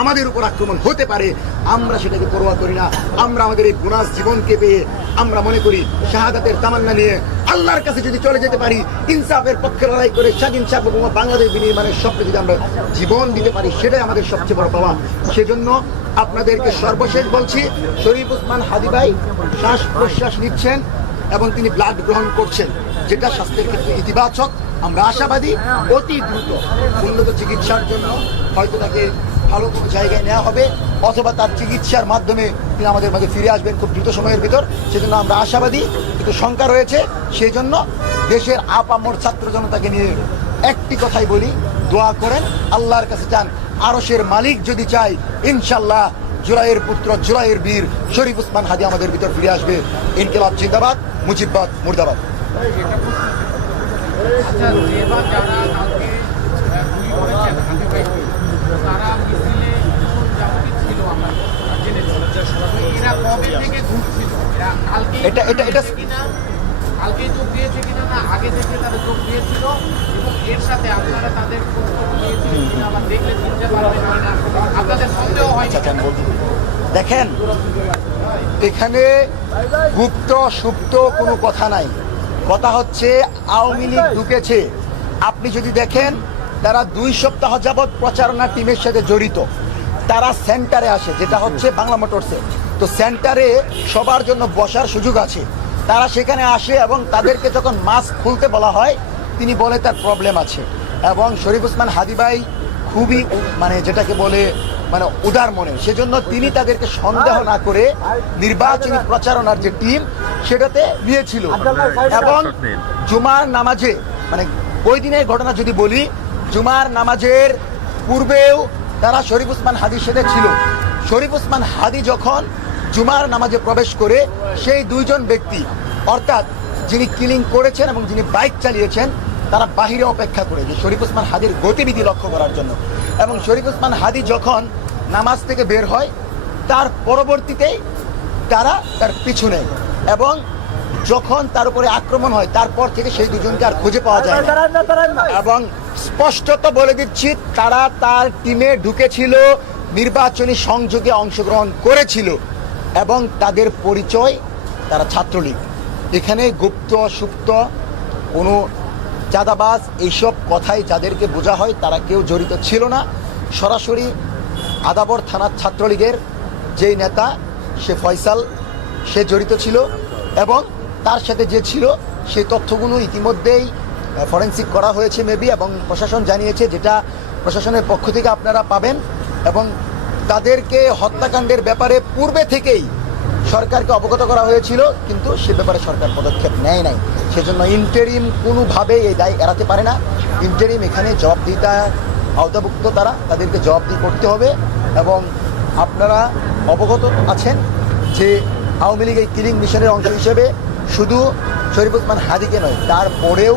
আমাদের উপর আক্রমণ হতে পারে, আমরা সেটাকে পরোয়া করি না। আমরা আমাদের এই গুনাহ জীবনকে পেয়ে আমরা মনে করি শাহাদাতের তামান্না নিয়ে আল্লাহর কাছে যদি চলে যেতে পারি, ইনসাফের পক্ষে লড়াই করে স্বাধীন সার্বভৌম বাংলাদেশ বিনির্মাণের স্বপ্নে যদি আমরা জীবন দিতে পারি, সেটাই আমাদের সবচেয়ে বড় পাওয়া। সেজন্য আপনাদেরকে সর্বশেষ বলছি, শরীফ ওসমান হাদী ভাই শ্বাস প্রশ্বাস নিচ্ছেন এবং তিনি ব্লাড গ্রহণ করছেন, যেটা স্বাস্থ্যের ক্ষেত্রে ইতিবাচক। আমরা আশাবাদী অতি দ্রুত উন্নত চিকিৎসার জন্য হয়তো তাকে ভালো কোনো জায়গায় নেওয়া হবে, অথবা তার চিকিৎসার মাধ্যমে তিনি আমাদের মাঝে ফিরে আসবেন খুব দ্রুত সময়ের ভিতর। সেজন্য আমরা আশাবাদী, কিন্তু শঙ্কা রয়েছে। সেই জন্য দেশের আপামর ছাত্র জনতাকে নিয়ে একটি কথাই বলি, দোয়া করেন, আল্লাহর কাছে চান, আরশের মালিক যদি চাই, ইনশাল্লাহ জুলাইয়ের পুত্র, জুলাইয়ের বীর শরীফ ওসমান হাদী আমাদের ভিতর ফিরে আসবে। ইনকিলাব জিন্দাবাদ, মুজিববাদ মুর্দাবাদ। আচ্ছা, এবার যারা কালকে গুলি করেছেন হাতে ভাইকে, তারা মিছিলে যাবতীয় ছিল, আমরা জেনেছি। এরা কবে থেকে ঘুরছিল? এরা কালকে কিনা, কালকে যোগ দিয়েছে কিনা, না আগে থেকে তারা যোগ দিয়েছিল? এবং এর সাথে আপনারা তাদের বক্তব্য দিয়েছিলেন কিনা, আবার দেখলে চিনতে পারবেন কিনা, আপনাদের সন্দেহ হয়নি? দেখেন, এখানে গুপ্ত সুপ্ত কোনো কথা নাই। কথা হচ্ছে আওয়ামী লীগ ঢুকেছে। আপনি যদি দেখেন, তারা 2 সপ্তাহ যাবৎ প্রচারণা টিমের সাথে জড়িত। তারা সেন্টারে আসে, যেটা হচ্ছে বাংলা মোটরসে। তো সেন্টারে সবার জন্য বসার সুযোগ আছে। তারা সেখানে আসে এবং তাদেরকে যখন মাস্ক খুলতে বলা হয়, তিনি বলে তার প্রবলেম আছে। এবং শরীফ ওসমান হাদী ভাই খুবই যেটাকে বলে উদার মনে, সেজন্য তিনি তাদেরকে সন্দেহ না করে নির্বাচনী প্রচারণার যে টিম সেটাতে নিয়েছিল। এবং জুমার নামাজে ওই দিনের ঘটনা যদি বলি, জুমার নামাজের পূর্বেও তারা শরীফ ওসমান হাদীর সাথে ছিল। শরীফ ওসমান হাদী যখন জুমার নামাজে প্রবেশ করে, সেই 2 জন ব্যক্তি, অর্থাৎ যিনি কিলিং করেছেন এবং যিনি বাইক চালিয়েছেন, তারা বাহিরে অপেক্ষা করে যে শরীফ ওসমান হাদীর গতিবিধি লক্ষ্য করার জন্য। এবং শরীফ ওসমান হাদী যখন নামাজ থেকে বের হয়, তার পরবর্তীতেই তারা তার পিছু নেয়। এবং যখন তার উপরে আক্রমণ হয়, তারপর থেকে সেই 2 জনকে আর খুঁজে পাওয়া যায় না। এবং স্পষ্টত বলে দিচ্ছি, তারা তার টিমে ঢুকেছিল, নির্বাচনী সংযোগে অংশগ্রহণ করেছিল এবং তাদের পরিচয় তারা ছাত্রলীগ। এখানে গুপ্ত সুপ্ত কোনো চাঁদাবাজ এইসব কথাই যাদেরকে বোঝা হয়, তারা কেউ জড়িত ছিল না। সরাসরি আদাবর থানার ছাত্রলীগের যেই নেতা, সে ফয়সাল, সে জড়িত ছিল। এবং তার সাথে যে ছিল, সেই তথ্যগুলো ইতিমধ্যেই ফরেন্সিক করা হয়েছে মেবি, এবং প্রশাসন জানিয়েছে, যেটা প্রশাসনের পক্ষ থেকে আপনারা পাবেন। এবং তাদেরকে হত্যাকাণ্ডের ব্যাপারে পূর্বে থেকেই সরকারকে অবগত করা হয়েছিল, কিন্তু সে ব্যাপারে সরকার পদক্ষেপ নেয় নাই। সেজন্য ইন্টারিম কোনোভাবে এই দায় এড়াতে পারে না। ইন্টারিম এখানে জবাবদিহিতা আওতাভুক্ত, তাদেরকে জবাবদিহি করতে হবে। এবং আপনারা অবগত আছেন যে আওয়ামী লীগ এই কিলিং মিশনের অংশ হিসেবে শুধু শরীফ ওসমান হাদীকে নয়, তারপরেও